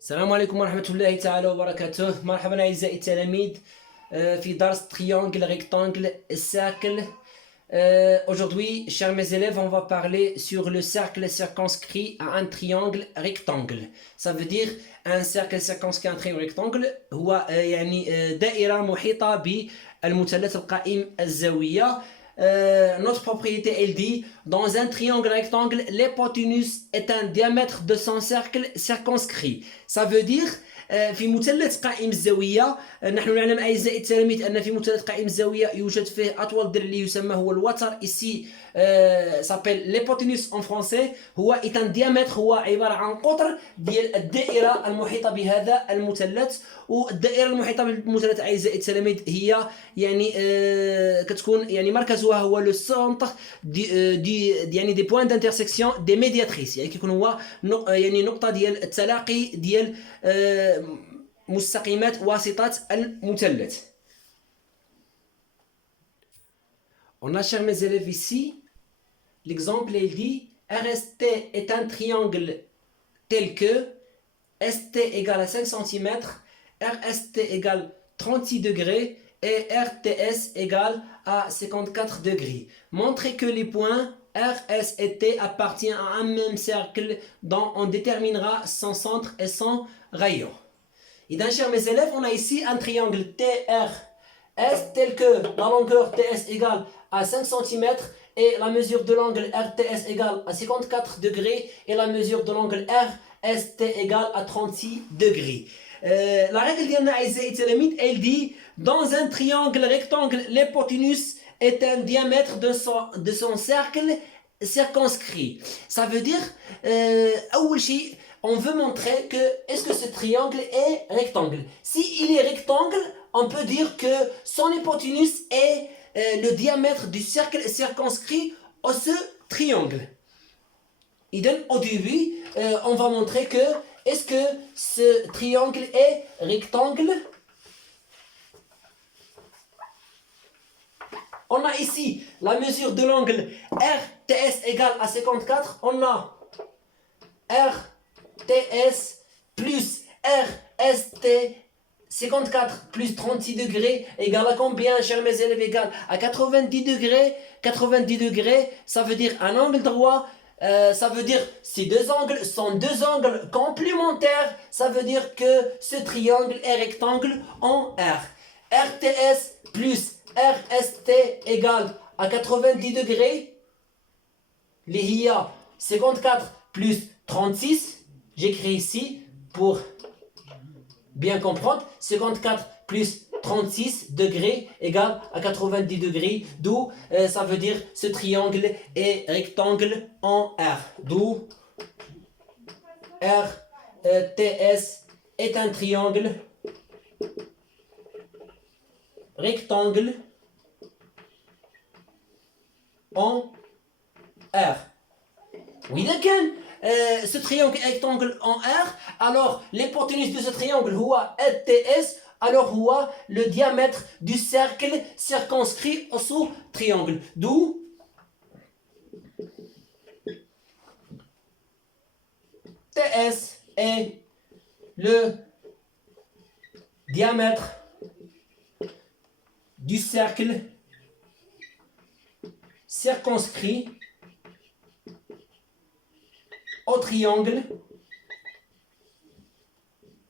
السلام عليكم ورحمة الله تعالى وبركاته. مرحبا أعزائي التلاميذ في درس triangle, rectangle, cercle. Aujourd'hui, chers mes élèves, on va parler sur le cercle circonscrit à un triangle rectangle. Ça veut dire un cercle circonscrit à un triangle rectangle هو يعني دائرة محيطة بالمثلث القائم الزاوية. Notre propriété, elle dit, dans un triangle rectangle, l'hypoténuse est un diamètre de son cercle circonscrit. Ça veut dire في مثلث قائم الزاوية، نحن نعلم أعزائي التلاميذ أن في مثلث قائم الزاوية يوجد فيه أطول ضلع اللي يسمى هو الوتر. ici s'appelle l'hypoténuse en français. هو est un diamètre، هو عبارة عن قطر ديال الدائرة المحيطة بهذا المثلث. والدائرة المحيطة بالمثلث أعزائي التلاميذ هي يعني كتكون يعني مركزها هو لو سونتر يعني دي بوين دانترسيكسيون دي ميدياتريس، يعني كيكون هو يعني نقطة ديال التلاقي ديال مستقيمات واسطة المثلث. On a, chers mes élèves, ici l'exemple, il dit RST est un triangle tel que ST égale à 5 cm, RST égale 36 degrés et RTS égale à 54 degrés. Montrez que les points RS et T appartiennent à un même cercle dont on déterminera son centre et son rayon. Et donc, chers mes élèves, on a ici un triangle TRS tel que la longueur TS égale à 5 cm et la mesure de l'angle RTS égale à 54 degrés et la mesure de l'angle RST égale à 36 degrés. La règle ديالنا أعزائي التلاميذ, elle dit dans un triangle rectangle, l'hypoténuse est un diamètre de son cercle circonscrit. Ça veut dire أول شيء on veut montrer que est-ce que ce triangle est rectangle. Si il est rectangle, on peut dire que son hypoténuse est le diamètre du cercle circonscrit à ce triangle. Et donc au début, on va montrer que est-ce que ce triangle est rectangle. On a ici la mesure de l'angle RTS égale à 54. On a RTS plus RST 54 plus 36 degrés égale à combien, chers mes élèves? Égale à 90 degrés. 90 degrés, ça veut dire un angle droit. Ça veut dire ces deux angles sont deux angles complémentaires. Ça veut dire que ce triangle est rectangle en R. RTS plus RST égale à 90 degrés. اللي هي 54 plus 36. J'écris ici pour bien comprendre. 54 plus 36 degrés égale à 90 degrés. D'où ça veut dire ce triangle est rectangle en R. D'où RTS est un triangle rectangle en R. Oui, d'accord. Ce triangle rectangle en R, alors l'hypoténuse de ce triangle هو TS, alors هو le diamètre du cercle circonscrit au sous-triangle. D'où TS est le diamètre du cercle circonscrit au triangle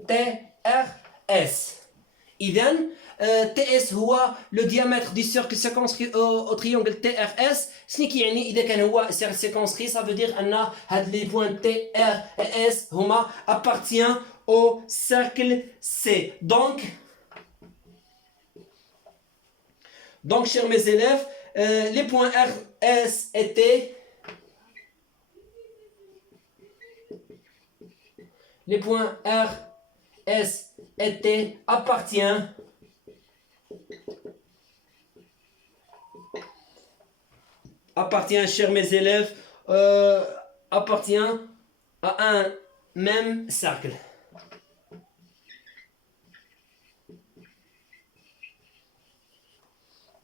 TRS. إذن TS هو le diamètre du cercle circonscrit au triangle TRS. شنو كيعني إذا كان هو cercle circonscrit؟ ça veut dire أن هاد les points T, R et S هما appartient au cercle C. Donc chers mes élèves, les points R, S et T, les points R, S et T appartiennent chers mes élèves, appartient à un même cercle.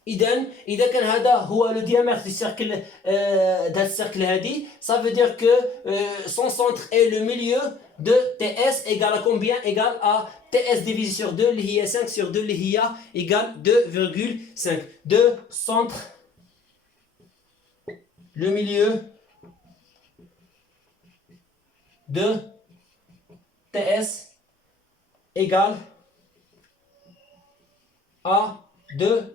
إذا كان هذا هو لو diamètre du cercle de ce cercle هذه, ça veut dire que son centre est le milieu de TS égale à combien? Égale à TS divisé sur 2 اللي هي 5 sur 2 اللي هي égale 2,5. De centre, le milieu de TS égale à 2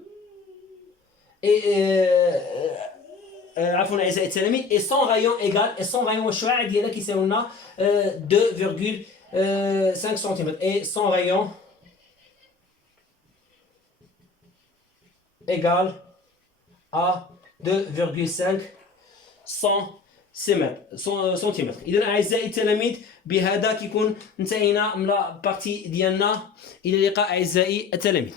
عفوا اعزائي التلاميذ, et son rayon égal, et son rayon الشعاع ديالها كيساوي لنا 2,5 cm, et son rayon égal à 2,5 سنتيمتر. اذا اعزائي التلاميذ بهذا كيكون انتهينا من البارتي ديالنا. الى اللقاء اعزائي التلاميذ.